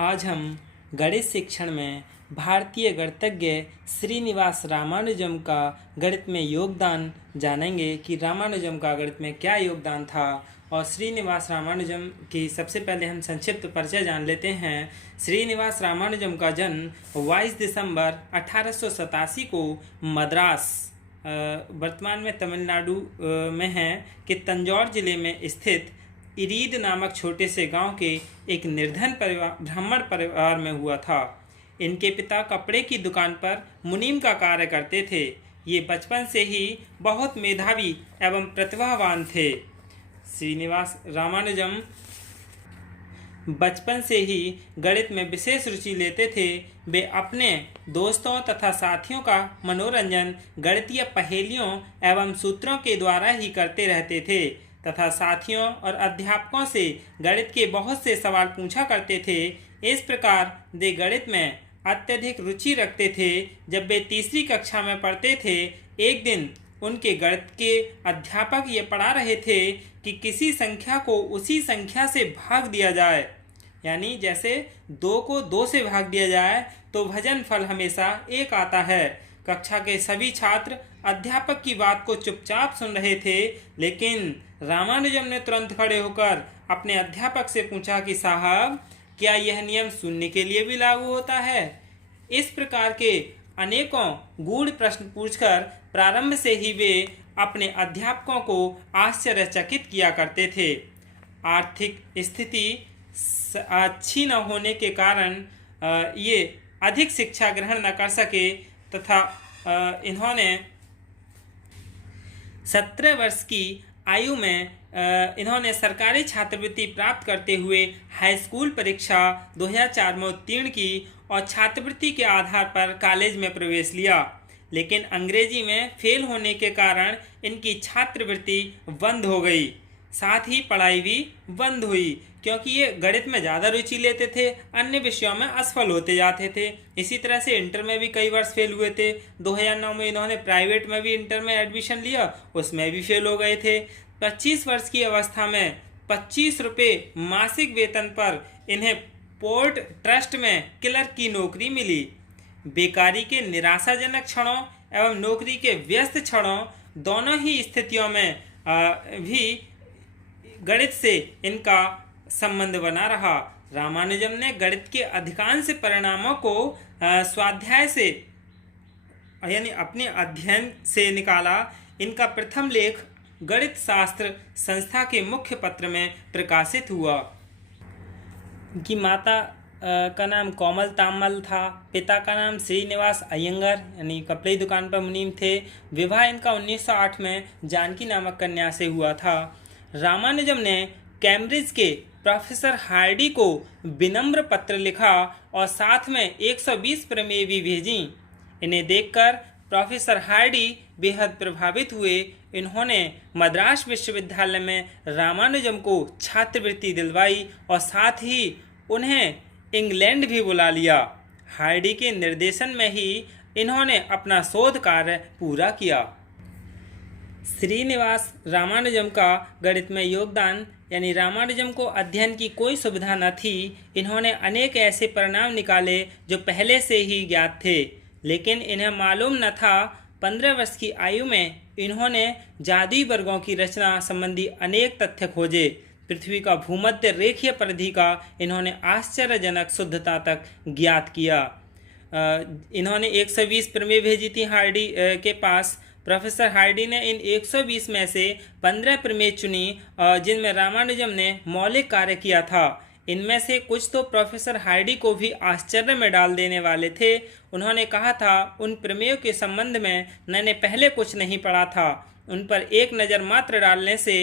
आज हम गणित शिक्षण में भारतीय गणितज्ञ श्रीनिवास रामानुजम का गणित में योगदान जानेंगे कि रामानुजम का गणित में क्या योगदान था। और श्रीनिवास रामानुजम की सबसे पहले हम संक्षिप्त परिचय जान लेते हैं। श्रीनिवास रामानुजम का जन्म 22 दिसंबर 1887 को मद्रास, वर्तमान में तमिलनाडु में है, कि तंजौर जिले में स्थित इरीद नामक छोटे से गांव के एक निर्धन ब्राह्मण परिवार में हुआ था। इनके पिता कपड़े की दुकान पर मुनीम का कार्य करते थे। ये बचपन से ही बहुत मेधावी एवं प्रतिभावान थे। श्रीनिवास रामानुजम बचपन से ही गणित में विशेष रुचि लेते थे। वे अपने दोस्तों तथा साथियों का मनोरंजन गणितीय पहेलियों एवं सूत्रों के द्वारा ही करते रहते थे तथा साथियों और अध्यापकों से गणित के बहुत से सवाल पूछा करते थे। इस प्रकार वे गणित में अत्यधिक रुचि रखते थे। जब वे तीसरी कक्षा में पढ़ते थे, एक दिन उनके गणित के अध्यापक ये पढ़ा रहे थे कि किसी संख्या को उसी संख्या से भाग दिया जाए, यानी जैसे 2 को 2 से भाग दिया जाए तो भजनफल हमेशा 1 आता है। कक्षा के सभी छात्र अध्यापक की बात को चुपचाप सुन रहे थे, लेकिन रामानुजम ने तुरंत खड़े होकर अपने अध्यापक से पूछा कि साहब, क्या यह नियम शून्य के लिए भी लागू होता है? इस प्रकार के अनेकों गूढ़ प्रश्न पूछकर प्रारंभ से ही वे अपने अध्यापकों को आश्चर्यचकित किया करते थे। आर्थिक स्थिति अच्छी न होने के कारण ये अधिक शिक्षा ग्रहण न कर सके तथा इन्होंने 17 वर्ष की आयु में इन्होंने सरकारी छात्रवृत्ति प्राप्त करते हुए हाई स्कूल परीक्षा 2004 में उत्तीर्ण की और छात्रवृत्ति के आधार पर कॉलेज में प्रवेश लिया। लेकिन अंग्रेजी में फेल होने के कारण इनकी छात्रवृत्ति बंद हो गई, साथ ही पढ़ाई भी बंद हुई, क्योंकि ये गणित में ज़्यादा रुचि लेते थे, अन्य विषयों में असफल होते जाते थे। इसी तरह से इंटर में भी कई वर्ष फेल हुए थे। 2009 में इन्होंने प्राइवेट में भी इंटर में एडमिशन लिया, उसमें भी फेल हो गए थे। 25 वर्ष की अवस्था में 25 रुपये मासिक वेतन पर इन्हें पोर्ट ट्रस्ट में क्लर्क की नौकरी मिली। बेकारी के निराशाजनक क्षणों एवं नौकरी के व्यस्त क्षणों, दोनों ही स्थितियों में भी गणित से इनका संबंध बना रहा। रामानुजम ने गणित के अधिकांश परिणामों को स्वाध्याय से यानी अपने अध्ययन से निकाला। इनका प्रथम लेख गणित शास्त्र संस्था के मुख्य पत्र में प्रकाशित हुआ। इनकी माता का नाम कोमल ताम्मल था, पिता का नाम श्रीनिवास अयंगर यानी कपड़े की दुकान पर मुनीम थे। विवाह इनका 1908 में जानकी नामक कन्या से हुआ था। रामानुजम ने कैम्ब्रिज के प्रोफेसर हार्डी को विनम्र पत्र लिखा और साथ में 120 प्रमेय भी भेजी। इन्हें देखकर प्रोफेसर हार्डी बेहद प्रभावित हुए। इन्होंने मद्रास विश्वविद्यालय में रामानुजम को छात्रवृत्ति दिलवाई और साथ ही उन्हें इंग्लैंड भी बुला लिया। हार्डी के निर्देशन में ही इन्होंने अपना शोध कार्य पूरा किया। श्रीनिवास रामानुजम का गणित में योगदान यानी रामानुजम को अध्ययन की कोई सुविधा न थी। इन्होंने अनेक ऐसे परिणाम निकाले जो पहले से ही ज्ञात थे, लेकिन इन्हें मालूम न था। 15 वर्ष की आयु में इन्होंने जादुई वर्गों की रचना संबंधी अनेक तथ्य खोजे। पृथ्वी का भूमध्य रेखीय परिधि का इन्होंने आश्चर्यजनक शुद्धता तक ज्ञात किया। इन्होंने 120 प्रमेय भेजी थी हार्डी के पास। प्रोफेसर हार्डी ने इन 120 में से 15 प्रमेय चुनी जिनमें रामानुजम ने मौलिक कार्य किया था। इनमें से कुछ तो प्रोफेसर हार्डी को भी आश्चर्य में डाल देने वाले थे। उन्होंने कहा था, उन प्रमेयों के संबंध में मैंने पहले कुछ नहीं पढ़ा था। उन पर एक नज़र मात्र डालने से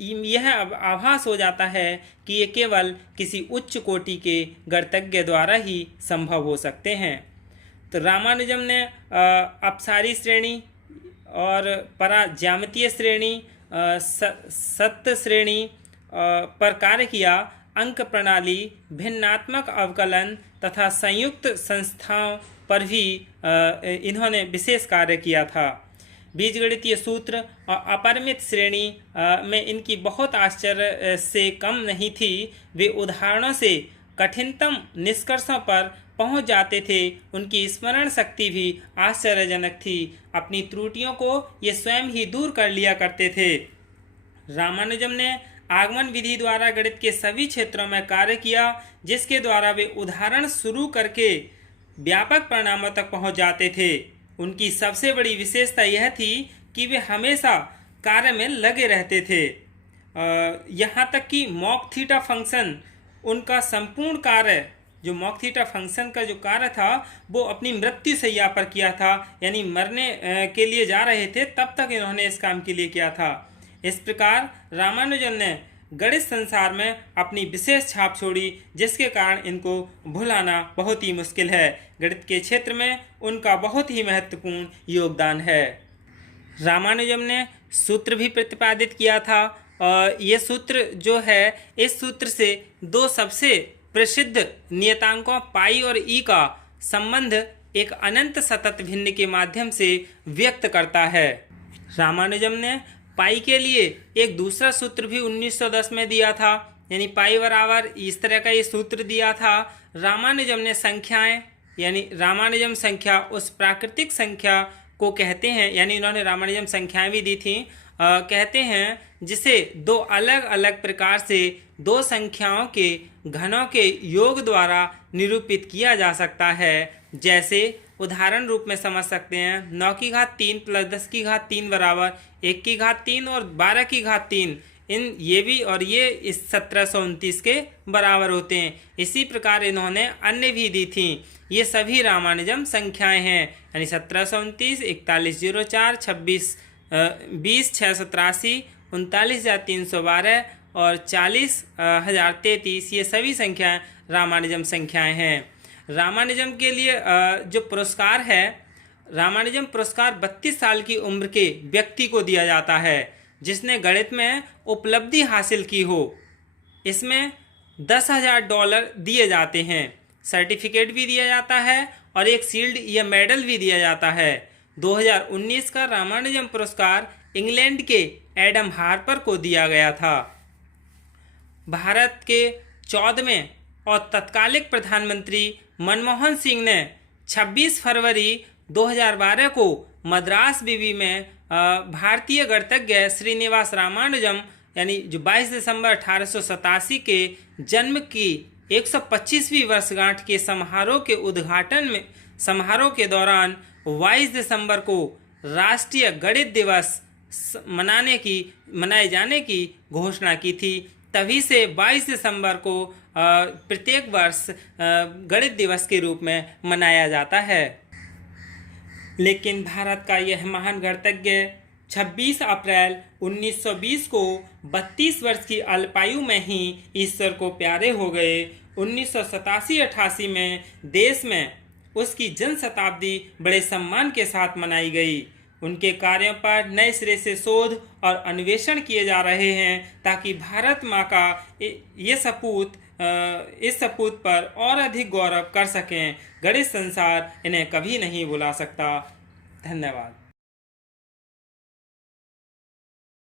यह आभास हो जाता है कि ये केवल किसी उच्च कोटि के गणितज्ञ द्वारा ही संभव हो सकते हैं। तो रामानुजम ने अपसारी श्रेणी और पराज्यामितीय श्रेणी, सत्य श्रेणी पर कार्य किया। अंक प्रणाली, भिन्नात्मक अवकलन तथा संयुक्त संस्थाओं पर भी इन्होंने विशेष कार्य किया था। बीजगणितीय सूत्र और अपरिमित श्रेणी में इनकी बहुत आश्चर्य से कम नहीं थी। वे उदाहरणों से कठिनतम निष्कर्षों पर पहुंच जाते थे। उनकी स्मरण शक्ति भी आश्चर्यजनक थी। अपनी त्रुटियों को ये स्वयं ही दूर कर लिया करते थे। रामानुजम ने आगमन विधि द्वारा गणित के सभी क्षेत्रों में कार्य किया, जिसके द्वारा वे उदाहरण शुरू करके व्यापक परिणामों तक पहुंच जाते थे। उनकी सबसे बड़ी विशेषता यह थी कि वे हमेशा कार्य में लगे रहते थे। यहाँ तक कि मॉक थीटा फंक्शन, उनका संपूर्ण कार्य, जो मॉक थीटा फंक्शन का जो कार्य था वो अपनी मृत्यु शैया पर किया था, यानी मरने के लिए जा रहे थे तब तक इन्होंने इस काम के लिए किया था। इस प्रकार रामानुजन ने गणित संसार में अपनी विशेष छाप छोड़ी, जिसके कारण इनको भुलाना बहुत ही मुश्किल है। गणित के क्षेत्र में उनका बहुत ही महत्वपूर्ण योगदान है। रामानुजम ने सूत्र भी प्रतिपादित किया था। ये सूत्र जो है, इस सूत्र से दो सबसे प्रसिद्ध नियतांकों पाई और ई का संबंध एक अनंत सतत भिन्न के माध्यम से व्यक्त करता है। रामानुजम ने पाई के लिए एक दूसरा सूत्र भी 1910 में दिया था, यानी पाई बराबर इस तरह का ये सूत्र दिया था। रामानुजम ने संख्याएं, यानी रामानुजम संख्या उस प्राकृतिक संख्या को कहते हैं, यानी इन्होंने रामानुजम संख्याएं भी दी थी, कहते हैं जिसे दो अलग अलग प्रकार से दो संख्याओं के घनों के योग द्वारा निरूपित किया जा सकता है। जैसे उदाहरण रूप में समझ सकते हैं 9 की घात 3 प्लस 10 की घात 3 बराबर 1 की घात 3 और 12 की घात 3, इन ये भी और ये इस 1729 के बराबर होते हैं। इसी प्रकार इन्होंने अन्य भी दी थी। ये सभी रामानुजम संख्याएं हैं, यानी 1729, 4104, 26 20,683, 39,312 और 40,033, ये सभी संख्याएं रामानुजम संख्याएं हैं। रामानुजम के लिए जो पुरस्कार है, रामानुजम पुरस्कार 32 साल की उम्र के व्यक्ति को दिया जाता है जिसने गणित में उपलब्धि हासिल की हो। इसमें $10,000 दिए जाते हैं, सर्टिफिकेट भी दिया जाता है और एक शील्ड या मेडल भी दिया जाता है। 2019 का रामानुजम पुरस्कार इंग्लैंड के एडम हार्पर को दिया गया था। भारत के 14वें और तत्कालिक प्रधानमंत्री मनमोहन सिंह ने 26 फरवरी 2012 को मद्रास विवि में भारतीय गणितज्ञ श्रीनिवास रामानुजम, यानी जो 22 दिसंबर 1887 के जन्म की 125वीं वर्षगांठ के समारोह के दौरान 22 दिसंबर को राष्ट्रीय गणित दिवस मनाए जाने की घोषणा की थी। तभी से 22 दिसंबर को प्रत्येक वर्ष गणित दिवस के रूप में मनाया जाता है। लेकिन भारत का यह महान गणितज्ञ 26 अप्रैल 1920 को 32 वर्ष की अल्पायु में ही ईश्वर को प्यारे हो गए। 1987-88 में देश में उसकी जन्म शताब्दी बड़े सम्मान के साथ मनाई गई। उनके कार्यों पर नए सिरे से शोध और अन्वेषण किए जा रहे हैं ताकि भारत माँ का इस सपूत पर और अधिक गौरव कर सकें। गणित संसार इन्हें कभी नहीं भुला सकता। धन्यवाद।